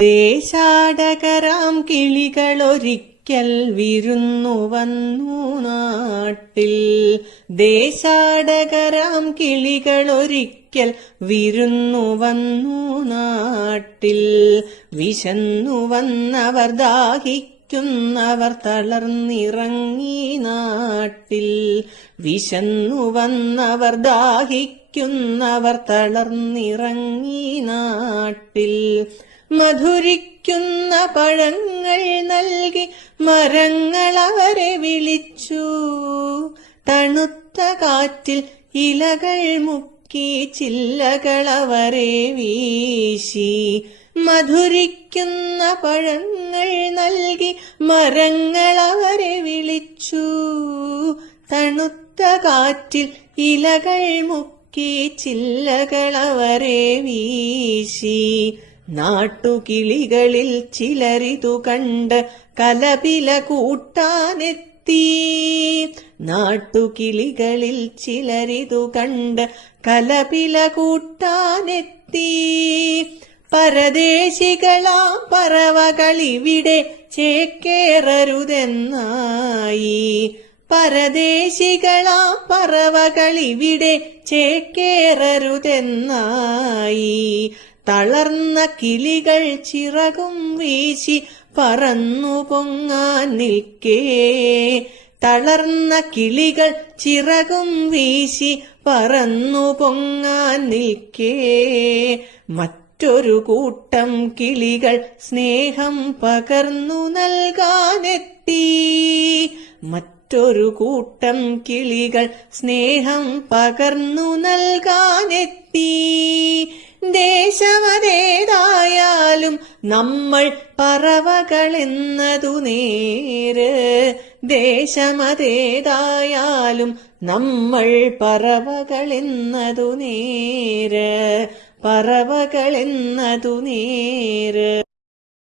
ദേശാടകരാം കിളികളൊരിക്കൽ വിരുന്നു വന്നു നാട്ടിൽ. ദേശാടകരാം കിളികളൊരിക്കൽ വിരുന്നു വന്നു നാട്ടിൽ. വിശന്നു വന്നവർ ദാഹിക്കുന്നവർ തളർന്നിറങ്ങി നാട്ടിൽ. വിശന്നു വന്നവർ ദാഹിക്കുന്നവർ തളർന്നിറങ്ങി നാട്ടിൽ. മധുരിക്കുന്ന പഴങ്ങൾ നൽകി മരങ്ങൾ അവരെ വിളിച്ചു. തണുത്ത കാറ്റിൽ ഇലകൾ മുക്കി ചില്ലകൾ അവരെ വീശി. മധുരിക്കുന്ന പഴങ്ങൾ നൽകി മരങ്ങൾ അവരെ വിളിച്ചു. തണുത്ത കാറ്റിൽ ഇലകൾ മുക്കി ചില്ലകൾ അവരെ വീശി. നാട്ടുകിളികളിൽ ചിലരിതു കണ്ട് കലപില കൂട്ടാനെത്തി. നാട്ടുകിളികളിൽ ചിലരിതു കണ്ട് കലപില കൂട്ടാനെത്തി. പരദേശികളാം പറവകളിവിടെ ചേക്കേറരുതെന്നായി. പരദേശികളാം പറവകളിവിടെ ചേക്കേറരുതെന്നായി. തളർന്ന കിളികൾ ചിറകും വീശി പറന്നു പൊങ്ങാൻ നിൽക്കേ. തളർന്ന കിളികൾ ചിറകും വീശി പറന്നു പൊങ്ങാൻ നിൽക്കേ. മറ്റൊരു കൂട്ടം കിളികൾ സ്നേഹം പകർന്നു നൽകാനെത്തി. മറ്റൊരു കൂട്ടം കിളികൾ സ്നേഹം പകർന്നു നൽകാനെത്തി. ദേശമതേതായാലും നമ്മൾ പറവകളെന്നതു നേര്. ദേശമതേതായാലും നമ്മൾ പറവകളെന്നതു നേര്. പറവകളെന്നതു നേര്.